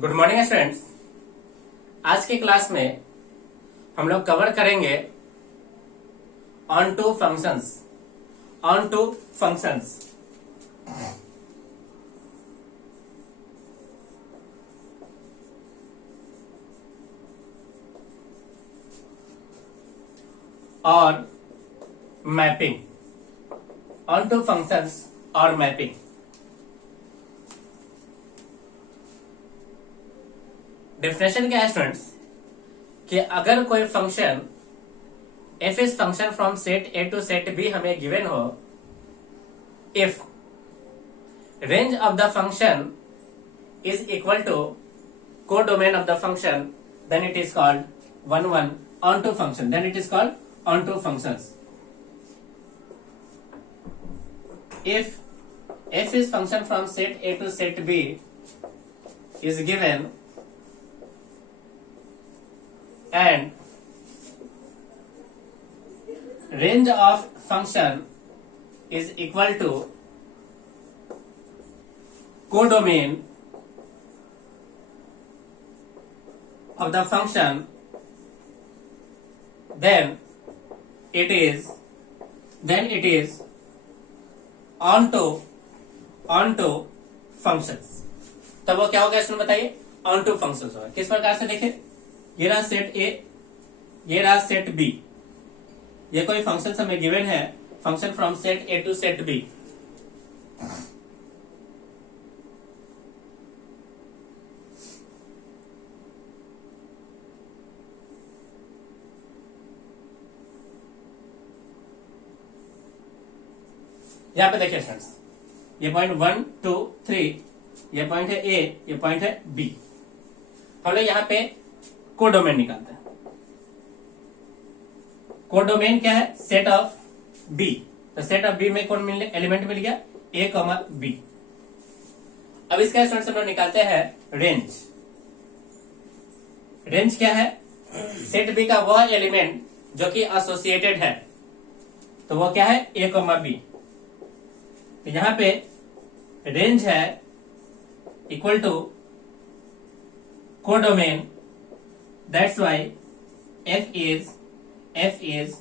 Good morning students. आज के class में हम लोग कवर करेंगे onto functions. Onto functions और मैपिंग। ऑन टू फंक्शंस और मैपिंग। डेफिनेशन क्या है स्टूडेंट्स कि अगर कोई function F is function from set A to set B हमें गिवन हो, if range of the function is equal to codomain of the function, then it is called one onto function. Then it is called onto functions. If f is function from set a to set b is given and range of function is equal to codomain of the function, then it is on to functions। तब वो क्या होगा student बताइए? On two functions होगा। किस प्रकार से देखें, ये रहा सेट ए, ये रहा सेट बी। ये कोई फंक्शन हमें गिवन है, function from set A to set B. यहां पे देखिए फ्रेंड्स, ये पॉइंट 1 2 3, ये पॉइंट है ए, ये पॉइंट है बी। हम लोग यहाँ पे कोडोमेन निकालते हैं। कोडोमेन क्या है? Set of B. तो सेट ऑफ बी में कौन एलिमेंट मिल गया? A comma B. अब इसका स्टूडेंट्स हम लोग निकालते हैं रेंज। रेंज क्या है? सेट बी का वह एलिमेंट जो कि एसोसिएटेड है, तो वो क्या है? A comma B. तो यहां पे रेंज है equal to codomain, that's why F is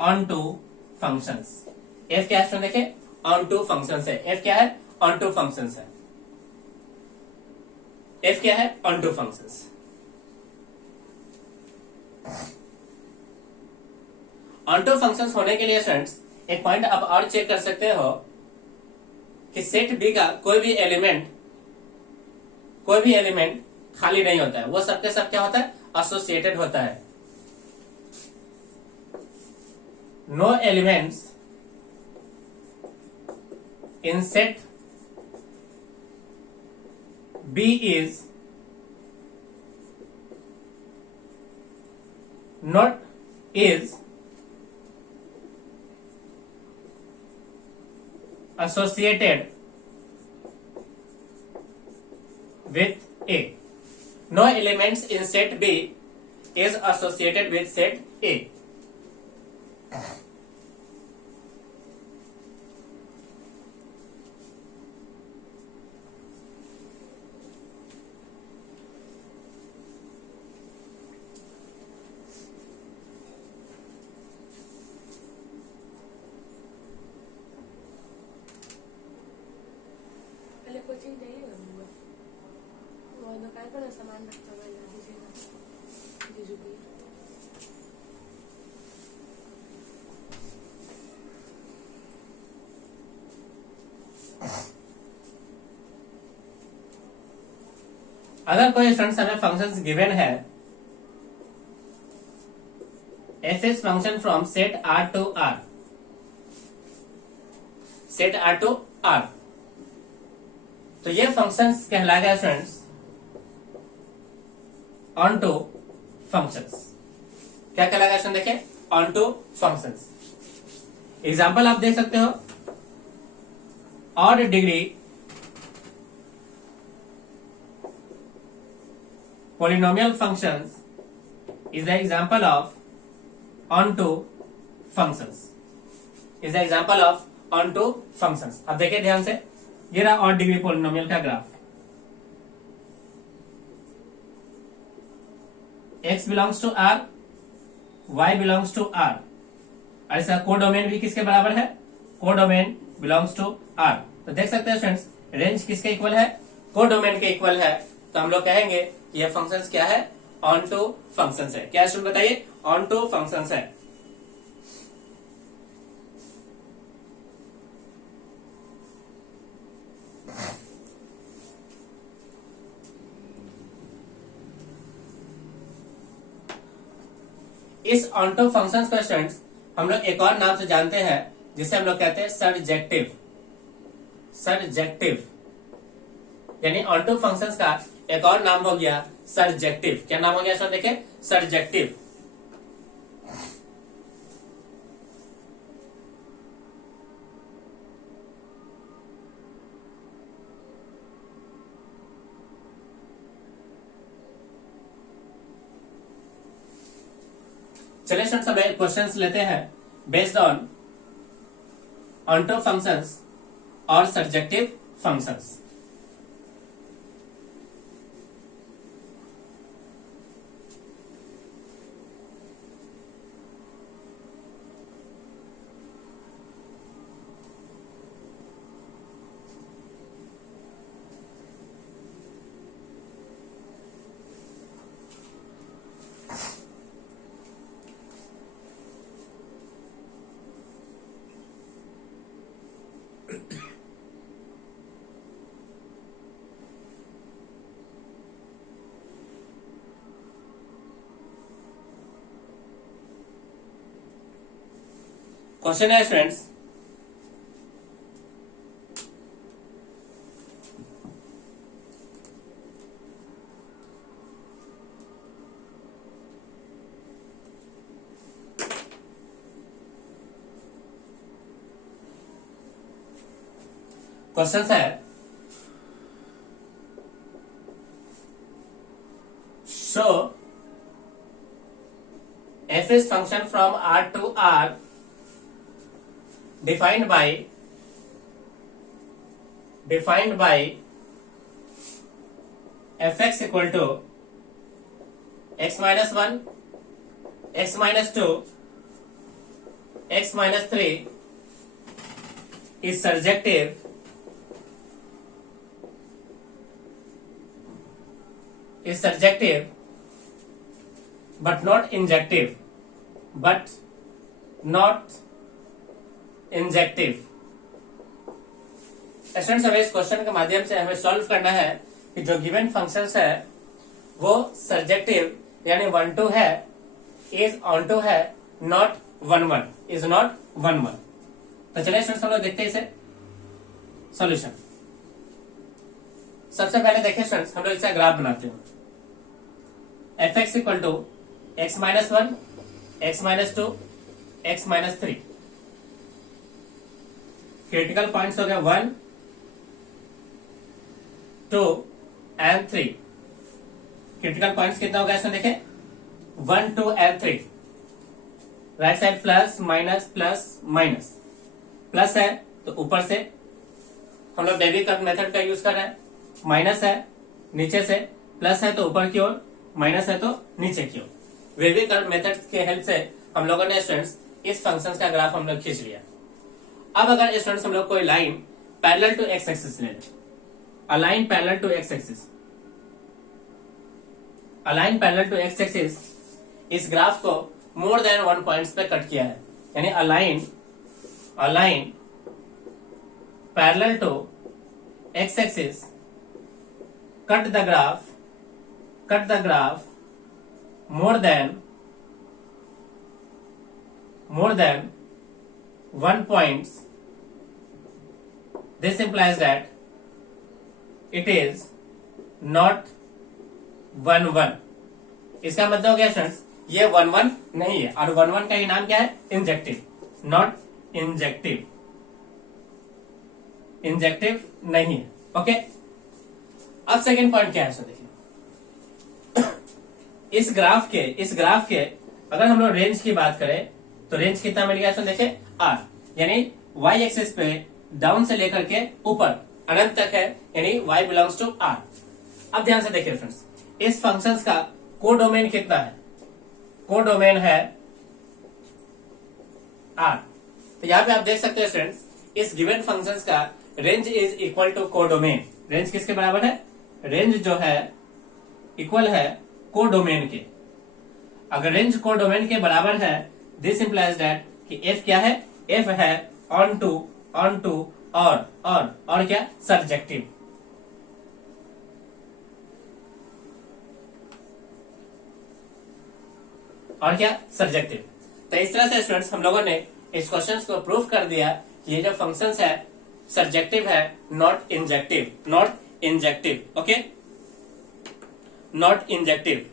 onto functions. F क्या है देखे? ऑन टू फंक्शंस है। एफ क्या है? ऑन टू फंक्शंस है। एफ क्या है? Onto functions. Onto functions होने के लिए स्टूडेंट्स एक पॉइंट आप और चेक कर सकते हो कि सेट बी का कोई भी एलिमेंट खाली नहीं होता है। वो सबके सब क्या होता है? एसोसिएटेड होता है। No elements in set B is associated with A. No elements in set B is associated with set A. Coaching चाहिए वो दुकान पर सामान रखता हुआ दीजिएगा। अगर कोई स्टूडेंट्स हमें फंक्शंस गिवन है, F is function from set R to R, set R to R, तो ये फंक्शंस कहलाएगा स्टूडेंट्स ऑन टू फंक्शंस। क्या कहलाएगा स्टूडेंट? देखिए, ऑन टू फंक्शंस। एग्जाम्पल आप देख सकते हो, odd degree polynomial functions is the example of onto functions। is the example of onto functions। अब देखिए ध्यान से, ये रहा ऑड डिग्री पोलिनोमियल का graph. x belongs to r, y belongs to r। ऐसा कोडोमेन भी किसके बराबर है? Codomain belongs to r। तो देख सकते हैं स्टूडेंट्स, रेंज किसके इक्वल है? कोडोमेन के इक्वल है। तो हम लोग कहेंगे कि यह फंक्शंस क्या है? ऑन टू फंक्शंस है। क्या स्टूडेंट बताइए? ऑन टू फंक्शंस है। इस ऑनटो फंक्शंस को स्टूडेंट्स हम लोग एक और नाम से जानते हैं, जिसे हम लोग कहते हैं सरजेक्टिव। सरजेक्टिव यानी ऑनटो फंक्शंस का एक और नाम हो गया सरजेक्टिव। क्या नाम हो गया सर? देखिए, सरजेक्टिव। चलिए स्टूडेंट्स, हम क्वेश्चंस लेते हैं बेस्ड ऑन ऑनटो फंक्शंस और सरजेक्टिव फंक्शंस। क्वेश्चन है स्टूडेंट्स, क्वेश्चन है show f is function from R to R defined by fx equal to x minus 1, x minus 2, x minus 3 is surjective but not injective, students, हमें इस question के माध्यम से हमें solve करना है कि जो गिवन फंक्शंस है वो सर्जेक्टिव यानी 1 2 है, इज ऑन टू है, नॉट 1 1, इज नॉट 1 1। तो चलिए स्टूडेंट्स, हम लोग देखते हैं इसे सॉल्यूशन। सबसे पहले देखिए स्टूडेंट्स, हम लोग इसका ग्राफ बनाते हैं। fx equal to x minus 1, x minus 2, x minus 3। Critical points हो गए 1 2 एंड 3। क्रिटिकल पॉइंट्स कितना होगा इसमें देखें, 1 2 and 3। Right side plus minus plus minus, plus है तो ऊपर से हम लोग बेबी कट मेथड का यूज कर रहे हैं, माइनस है नीचे से, प्लस है तो ऊपर की ओर, माइनस है तो नीचे की ओर। बेबी कट मेथड के हेल्प से हम लोगों ने स्टूडेंट्स इस फंक्शन का ग्राफ हम लोग खींच लिया। अब अगर स्टूडेंट्स हम लोग कोई line parallel to X axis ले लें, a line parallel to X axis, a line parallel to X axis, इस ग्राफ को मोर देन 1 पॉइंट्स पे कट किया है, यानी a line parallel to X axis, cut the graph more than 1 points. This implies that it is not 1 1। इसका मतलब हो गया स्टूडेंट्स, ये 1 1 नहीं है, और 1 1 का ही नाम क्या है? इंजेक्टिव, नॉट इंजेक्टिव, इंजेक्टिव नहीं है। ओके, अब सेकेंड पॉइंट क्या है सो देखिए, इस ग्राफ के अगर हम लोग रेंज की बात करें तो रेंज कितना मिल गया? देखिए r, यानी y एक्सिस पे डाउन से लेकर के ऊपर अनंत तक है, यानी y बिलोंग्स टू r। अब ध्यान से देखिए फ्रेंड्स, इस फंक्शंस का कोडोमेन कितना है? कोडोमेन है आर। तो यहाँ पे आप देख सकते हैं स्टूडेंट्स, इस गिवन फंक्शंस का range is equal to codomain. Range किसके बराबर है? रेंज जो है इक्वल है कोडोमेन के। अगर रेंज कोडोमेन के बराबर है, दिस इंप्लाइज दैट कि एफ क्या है? एफ है ऑन टू और क्या? सर्जेक्टिव। और क्या? सर्जेक्टिव। तो इस तरह से स्टूडेंट्स हम लोगों ने इस क्वेश्चन को प्रूव कर दिया कि ये जो फंक्शंस है सर्जेक्टिव है, not injective. Not injective, okay, not injective.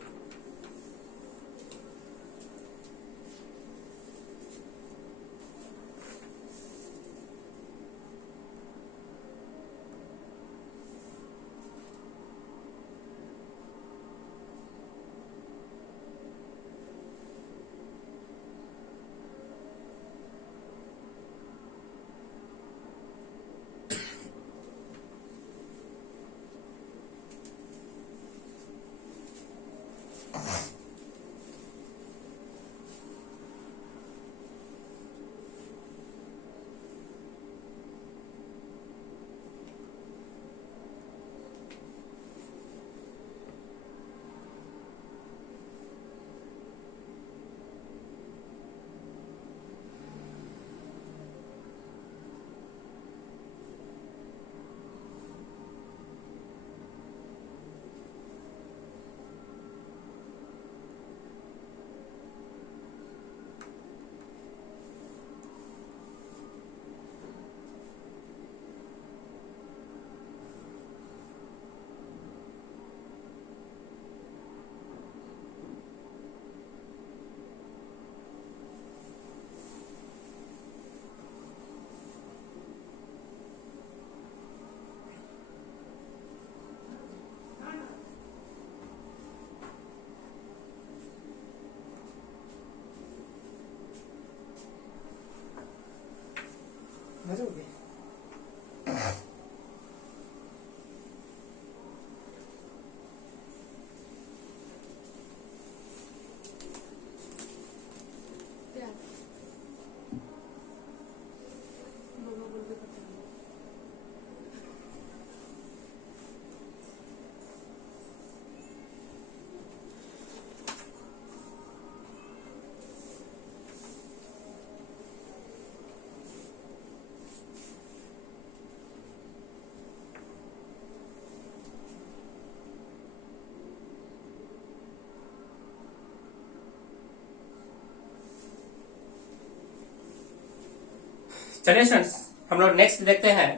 चलिए स्टूडेंट्स, हम लोग नेक्स्ट देखते हैं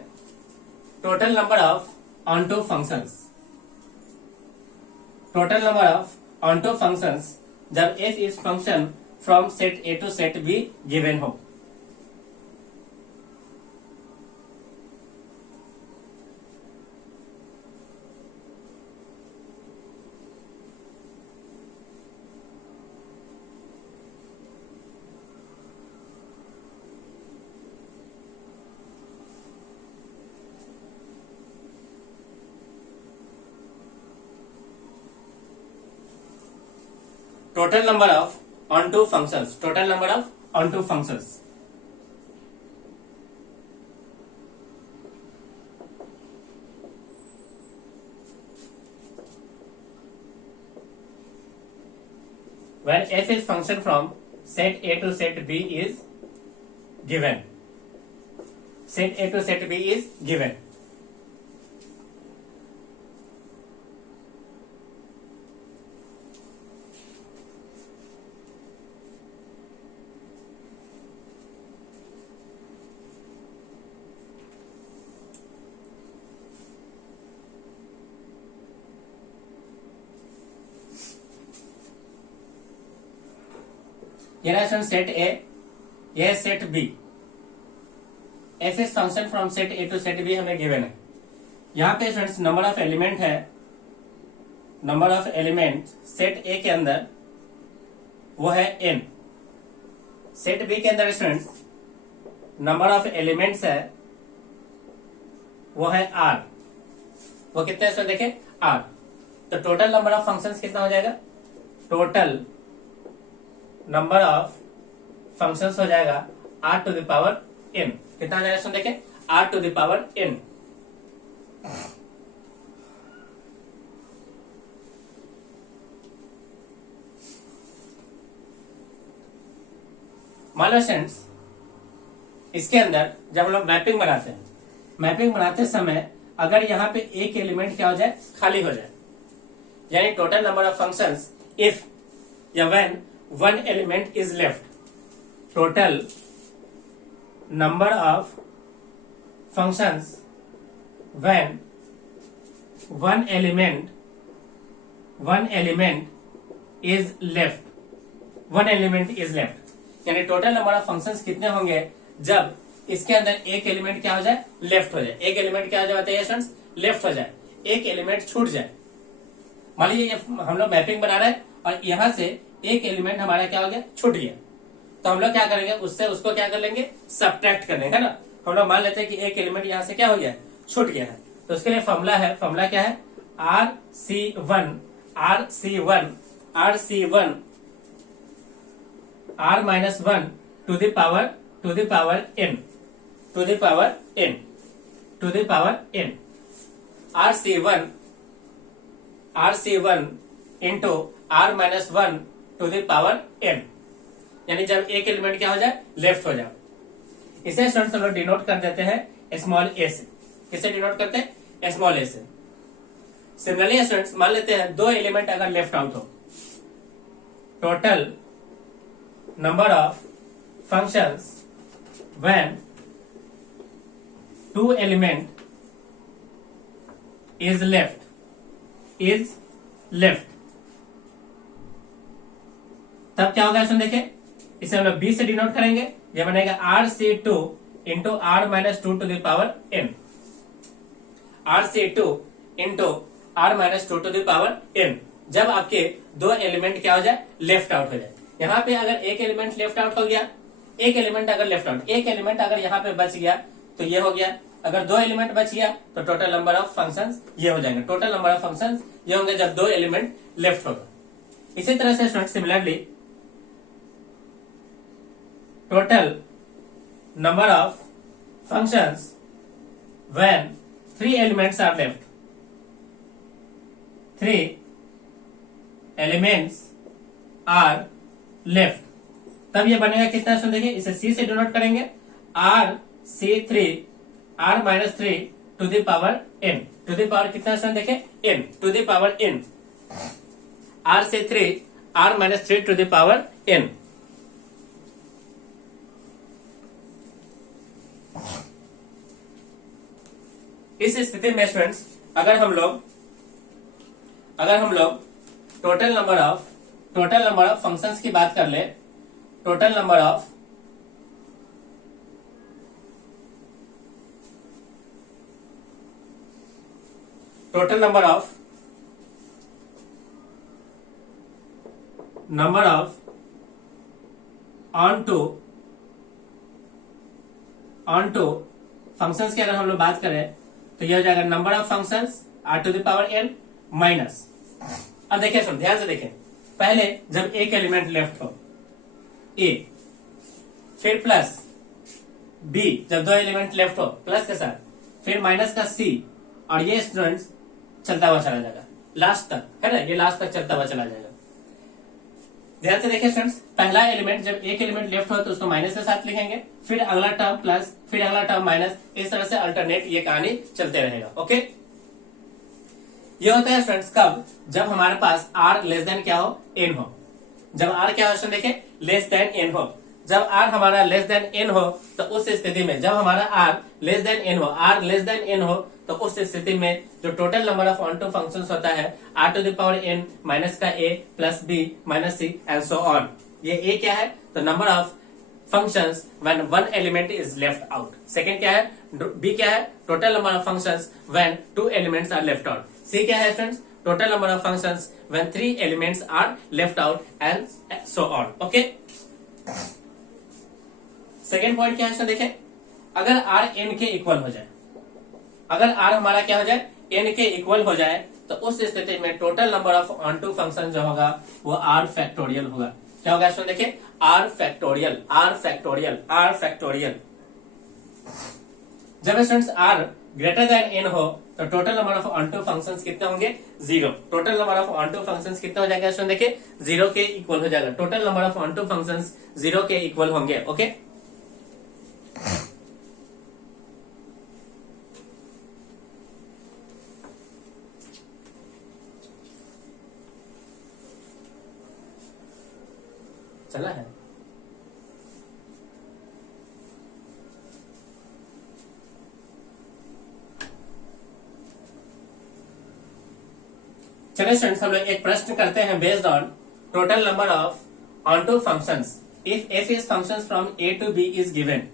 total number of onto functions. Total number of onto functions जब F is function from set A to set B given हो। Total number of onto functions. Total number of onto functions. When f is function from set A to set B is given. Set A to set B is given. Here I shown set A, here set B. F is function from set A to set B हमें given है। यहाँ पे students number of element है, number of element set A के अंदर वो है n। Set B के अंदर स्टूडेंट्स नंबर ऑफ एलिमेंट्स है वो है r। वो कितने हैं देखें r। तो टोटल नंबर ऑफ फंक्शंस कितना हो जाएगा? टोटल नंबर ऑफ फंक्शंस हो जाएगा r to the power n। कितना आ जाएगा सुन देखें, r to the power n। मान लो स्टूडेंट्स, इसके अंदर जब हम लोग मैपिंग बनाते हैं, मैपिंग बनाते समय अगर यहाँ पे एक एलिमेंट क्या हो जाए, खाली हो जाए, यानी total number of functions if या when one element is left, total number of functions when one element is left, one element is left, यानी टोटल नंबर ऑफ फंक्शंस कितने होंगे जब इसके अंदर एक एलिमेंट क्या हो जाए, लेफ्ट हो जाए। एक एलिमेंट क्या हो जाता है स्टूडेंट्स, लेफ्ट हो जाए, एक एलिमेंट छूट जाए। मान लीजिए हम लोग मैपिंग बना रहे हैं और यहां से एक एलिमेंट हमारा क्या हो गया, छूट गया, तो हम लोग क्या करेंगे, उससे उसको क्या कर लेंगे, सब्ट्रैक्ट कर लेंगे, है ना। हम लोग मान लेते हैं कि एक एलिमेंट यहां से क्या हो गया, छूट गया है, तो उसके लिए फॉर्मूला है, फॉर्मूला क्या है, RC1 r minus one two the power n RC1 into r minus one two the power n, यानी जब एक एलिमेंट क्या हो जाए, लेफ्ट हो जाए। इसे स्टूडेंट्स हम लोग डिनोट कर देते हैं स्मॉल a से। किसे डिनोट करते हैं, स्मॉल a से। सिमिलरली स्टूडेंट्स मान लेते हैं दो एलिमेंट अगर लेफ्ट आउट हो, total number of functions when two element is left, तब क्या होगा, सुन देखिए, इसे हम लोग b से डिनोट करेंगे, यह बनेगा RC2 into r minus two to the power n, RC2 into r minus two to the power n, जब आपके दो एलिमेंट क्या हो जाए, लेफ्ट आउट हो जाए। यहाँ पे अगर एक एलिमेंट लेफ्ट आउट हो गया, एक एलिमेंट अगर यहाँ पे बच गया तो ये हो गया, अगर दो एलिमेंट बच गया तो टोटल नंबर ऑफ फंक्शंस ये हो जाएंगे, टोटल नंबर ऑफ फंक्शंस ये होंगे जब दो एलिमेंट लेफ्ट होगा। इसी तरह से student similarly total number of functions when three elements are left, three elements are left, तब ये बनेगा कितना, सुन देखिए, इसे c से डिनोट करेंगे, RC3 r minus three to the power n, to the power कितना सुन देखिए, n to the power n, RC3 r minus three to the power n। इस स्थिति में स्टूडेंट्स अगर हम लोग टोटल नंबर ऑफ फंक्शंस की बात कर ले, total number of onto functions की अगर हम लोग बात करें तो यह हो जाएगा number of functions r to the power n minus. अब देखिए सुन, ध्यान से देखें, पहले जब एक एलिमेंट लेफ्ट हो a, फिर प्लस b, जब दो एलिमेंट लेफ्ट हो प्लस के साथ, फिर माइनस का c, और ये स्टूडेंट्स चलता हुआ चला जाएगा लास्ट तक, है ना, ये लास्ट तक चलता हुआ चला जाएगा। ध्यान से देखिए स्टूडेंट्स, पहला एलिमेंट जब एक एलिमेंट लेफ्ट हो तो उसको माइनस के साथ लिखेंगे, फिर अगला टर्म प्लस, फिर अगला टर्म माइनस, इस तरह से अल्टरनेट ये कहानी चलते रहेगा। ओके, ये होता है स्टूडेंट्स कब, जब हमारे पास r लेस देन क्या हो, n हो। जब r क्या हो देखें, लेस देन n हो, जब r हमारा लेस देन n हो तो उस स्थिति में, जब हमारा r लेस देन n हो, r लेस देन n हो तो उस स्थिति में जो total number of onto functions होता है r to the power n minus का a plus b minus c and so on. ये a क्या है, तो number of functions when one element is left out. Second क्या है, b क्या है, total number of functions when two elements are left out. c क्या है students, total number of functions when three elements are left out and so on. Okay, second point क्या है देखें, अगर r n के equal हो जाए, अगर r हमारा क्या हो जाए, n के इक्वल हो जाए, तो तो उस स्थिति में total number of onto function जो होगा वो आर फैक्टोरियल होगा। क्या होगा इसमें देखिए, R factorial, R factorial, R factorial. जब students R greater than N हो तो total number of onto functions कितने होंगे, 0। Total number of onto functions कितने हो जाएगा स्टूडेंट, देखिए 0 के इक्वल हो जाएगा। Total number of onto functions 0 के इक्वल होंगे। ओके, चला है। चलिए स्टूडेंट्स, हम लोग एक प्रश्न करते हैं based on total number of onto functions if F is functions from A to B is given.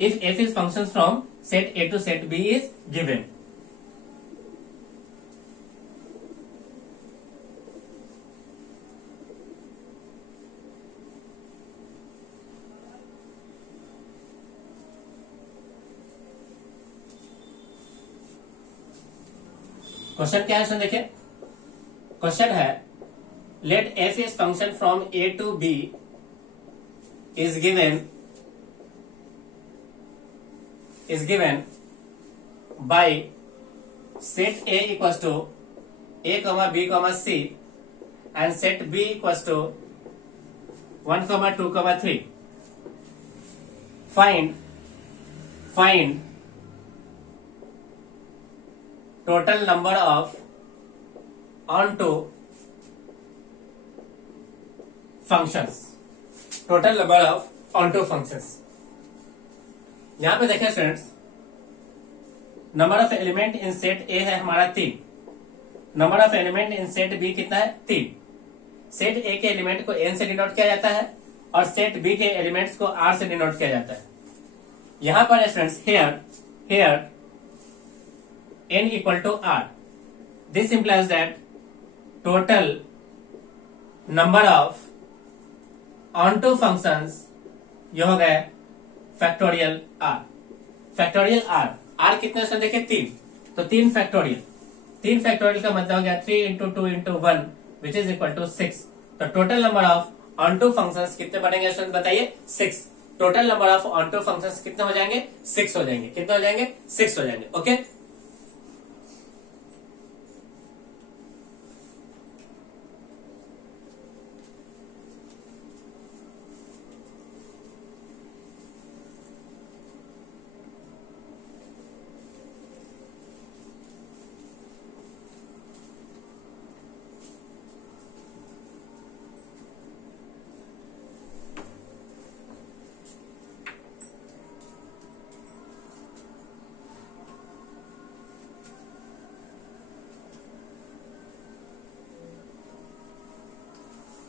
If F is functions from set A to set B is given. Question क्या है सुन देखिए, question है let F is function from A to B is given by set A equals to A comma B comma C and set B equals to 1 comma 2 comma 3। Find total number of onto functions, total number of onto functions। यहां पे देखें students, number of element in set A है हमारा 3, number of element in set B कितना है 3। Set ए के element को N से डिनोट किया जाता है और सेट बी के एलिमेंट्स को आर से डिनोट किया जाता है। यहां पर students here n equal to r, this implies that total number of onto functions ये हो गए factorial r, factorial r। r कितने से देखे 3, तो 3 फैक्टोरियल, 3 फैक्टोरियल का मतलब हो गया 3 into 2 into 1 which is equal to 6। तो total number of onto functions कितने बनेंगे स्टूडेंट बताइए, 6। Total number of onto functions कितने हो जाएंगे, 6 हो जाएंगे। कितने हो जाएंगे, 6 हो जाएंगे। ओके,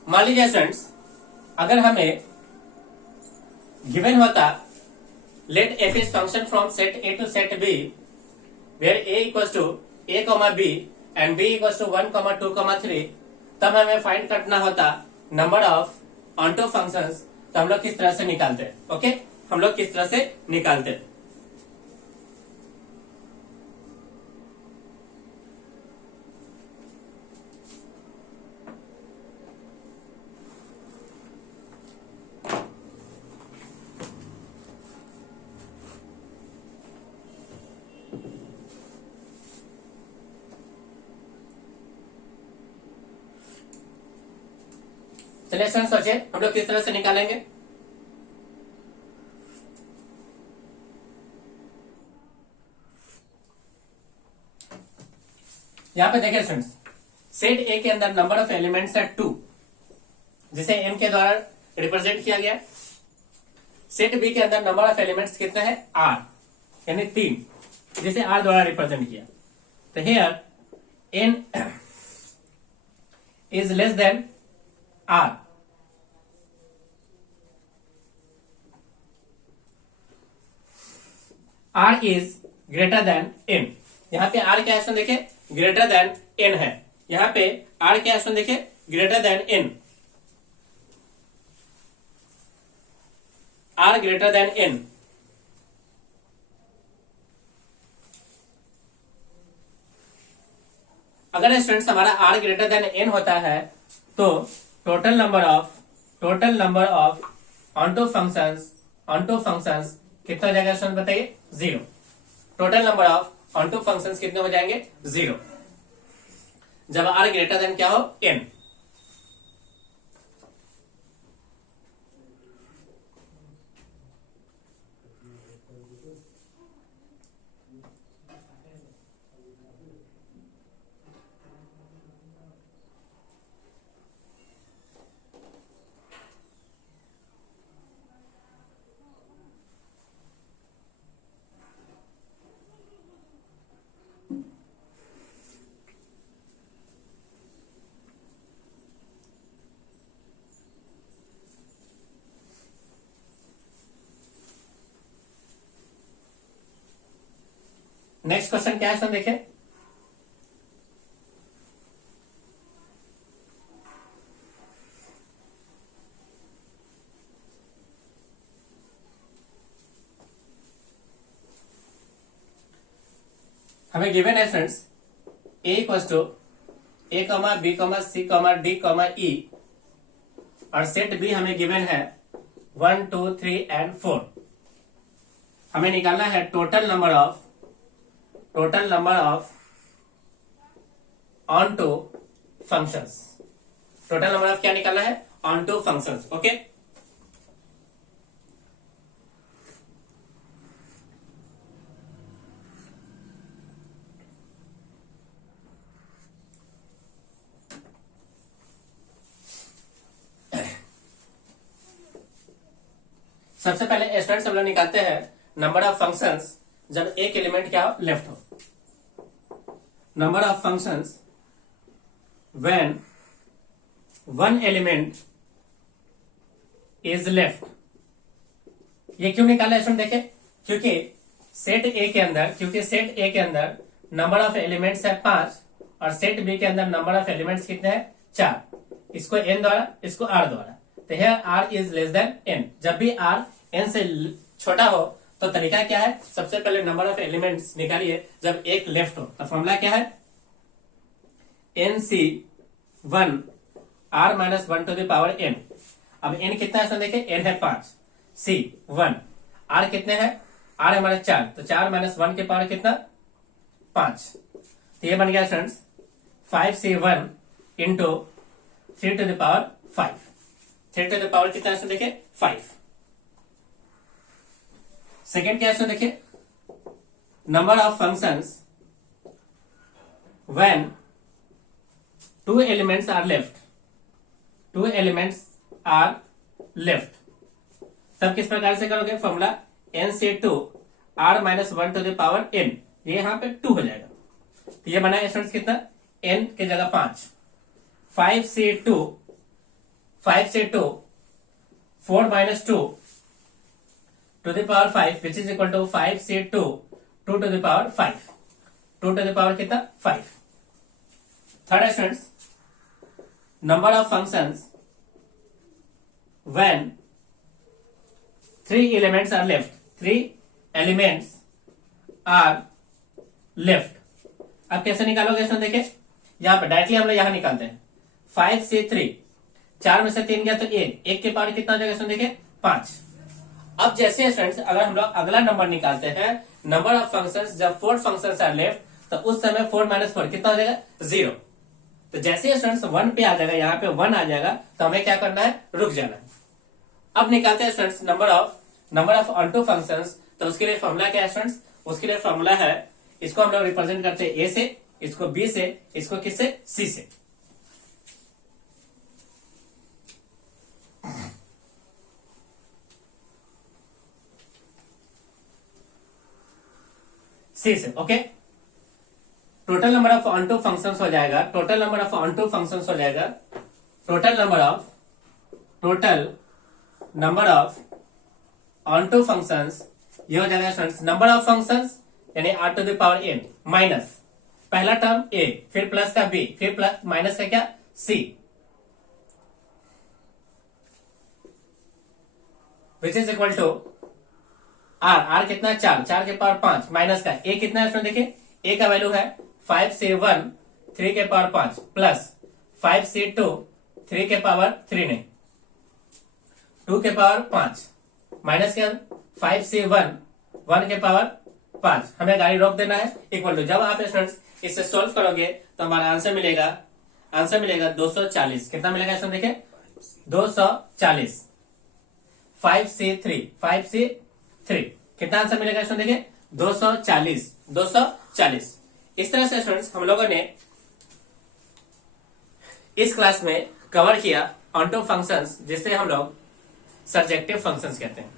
मान लीजिए स्टूडेंट्स, अगर हमें गिवन होता let F is function from set A to set B where A equals to A comma B and B equals to 1 comma 2 comma 3, तब हमें फाइंड करना होता नंबर ऑफ ऑनटू फंक्शंस। तो हम लोग किस तरह से निकालते, ओके, हम लोग किस तरह से निकालते। चलिए सर सोचिए हम लोग किस तरह से निकालेंगे। यहां पे देखिए स्टूडेंट्स, सेट ए के अंदर नंबर ऑफ एलिमेंट्स है 2 जिसे एम के द्वारा रिप्रेजेंट किया गया। सेट बी के अंदर नंबर ऑफ एलिमेंट्स कितने हैं, आर, यानी 3 जिसे आर द्वारा रिप्रेजेंट किया। तो here N is less than R, R is greater than N. यहां पे आर क्या है देखिए, ग्रेटर देन एन है। यहां पे आर क्या है देखिए, greater than N, R greater than N. अगर स्टूडेंट्स हमारा आर ग्रेटर देन एन होता है तो total number of onto functions कितना हो जाएगा स्टूडेंट बताइए 0। Total number of onto functions कितने हो जाएंगे 0 जब आर ग्रेटर देन क्या हो एन। नेक्स्ट क्वेश्चन क्या है सर देखिए, हमें गिवन है friends A equals to A comma B comma C comma D comma E और सेट बी हमें गिवन है 1 2 3 एंड 4। हमें निकालना है total number of onto functions. Total number of क्या निकालना है ऑन टू फंक्शंस। ओके, सबसे पहले स्टूडेंट्स हम लोग निकालते हैं नंबर ऑफ फंक्शंस जब एक एलिमेंट क्या हो लेफ्ट हो। Number of functions when one element is left. ये क्यों निकाला स्टूडेंट देखे, क्योंकि सेट ए के अंदर नंबर ऑफ एलिमेंट्स है 5 और सेट बी के अंदर नंबर ऑफ एलिमेंट्स कितने हैं 4। इसको एन द्वारा इसको आर द्वारा, तो here R is less than N. जब भी आर एन से छोटा हो तो तरीका क्या है, सबसे पहले नंबर ऑफ एलिमेंट्स निकालिए जब एक लेफ्ट हो। तो फॉर्मूला क्या है N C 1 R minus 1 to the power N. अब एन कितना है देखिए, एन है 5, सी 1, आर कितने हैं, आर है हमारे 4, तो 4 माइनस 1 के पावर कितना 5। तो ये बन गया friends 5c1 into 3 to the power 5। 3 to the power कितना है देखिए 5। सेकेंड क्या है देखिए number of functions when 2 elements are left. 2 elements are left तब किस प्रकार से करोगे, फॉर्मूला n से 2 r minus 1 to the power n। ये यहां पे 2 हो जाएगा, तो ये बना स्टूडेंट्स कितना n के जगह 5। 5 से 2 4 minus 2 to the power 5 which is equal to 5 से 2 2 to the power 5। 2 to the power कितना 5। Third students number of functions when 3 elements are left. 3 elements are left. अब कैसे निकालोगे इसमें देखिए, यहां पर डायरेक्टली हम लोग यहां निकालते हैं 5 से 3, 4 में से 3 गया तो 1 के पावर कितना हो जाएगा इसमें देखिए 5। अब जैसे स्टूडेंट्स अगर हम लोग अगला नंबर निकालते हैं नंबर ऑफ फंक्शंस जब 4 फंक्शंस आर लेफ्ट, तो उस समय 4 माइनस 4 कितना हो जाएगा 0। तो जैसे स्टूडेंट्स 1 पे आ जाएगा, यहाँ पे 1 आ जाएगा, तो हमें क्या करना है रुक जाना है। अब निकालते हैं students number of onto functions. तो उसके लिए फॉर्मूला क्या है स्टूडेंट्स, उसके लिए फॉर्मूला है, इसको हम लोग रिप्रेजेंट करते हैं ए से, इसको बी से, इसको किससे सी से। सी से okay. Total number of onto functions हो जाएगा, total number of onto functions हो जाएगा total number of onto functions. ये हो जाएगा स्टूडेंट्स नंबर ऑफ फंक्शंस यानी R to the power N minus पहला टर्म ए, फिर प्लस का बी, फिर प्लस माइनस का क्या C, which is equal to R कितना है 4 के पावर 5 माइनस का ए कितना है देखिए, ए का वैल्यू है 5 से 1 3 के पावर 5 प्लस 5C2 3 के पावर 3 नहीं 2 के पावर 5 माइनस क्या 5C1 1 के पावर 5 हमें गाड़ी रोक देना है इक्वल टू जब आप स्टूडेंट्स इसे सोल्व करोगे तो हमारा आंसर मिलेगा 240 कितना मिलेगा इसमें देखिए 240 5C3 कितना आंसर मिलेगा इसमें देखिए 240 इस तरह से स्टूडेंट्स हम लोगों ने इस क्लास में कवर किया ऑनटो फंक्शंस जिसे हम लोग सर्जेक्टिव फंक्शंस कहते हैं।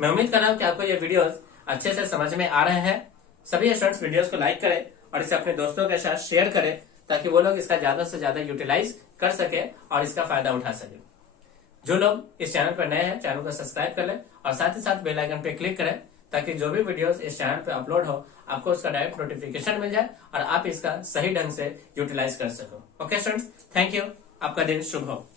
मैं उम्मीद कर रहा हूं कि आपको ये वीडियोस अच्छे से समझ में आ रहे हैं। सभी स्टूडेंट्स वीडियोस को लाइक करें और इसे अपने दोस्तों के साथ शेयर करें ताकि वो लोग इसका ज्यादा से ज्यादा यूटिलाइज कर सके और इसका फायदा उठा सके। जो लोग इस चैनल पर नए हैं चैनल को सब्सक्राइब कर लें और साथ ही साथ बेल आइकन पे क्लिक करें ताकि जो भी वीडियोस इस चैनल पे अपलोड हो आपको उसका डायरेक्ट नोटिफिकेशन मिल जाए और आप इसका सही ढंग से यूटिलाइज कर सको। Okay students, thank you. आपका दिन शुभ हो।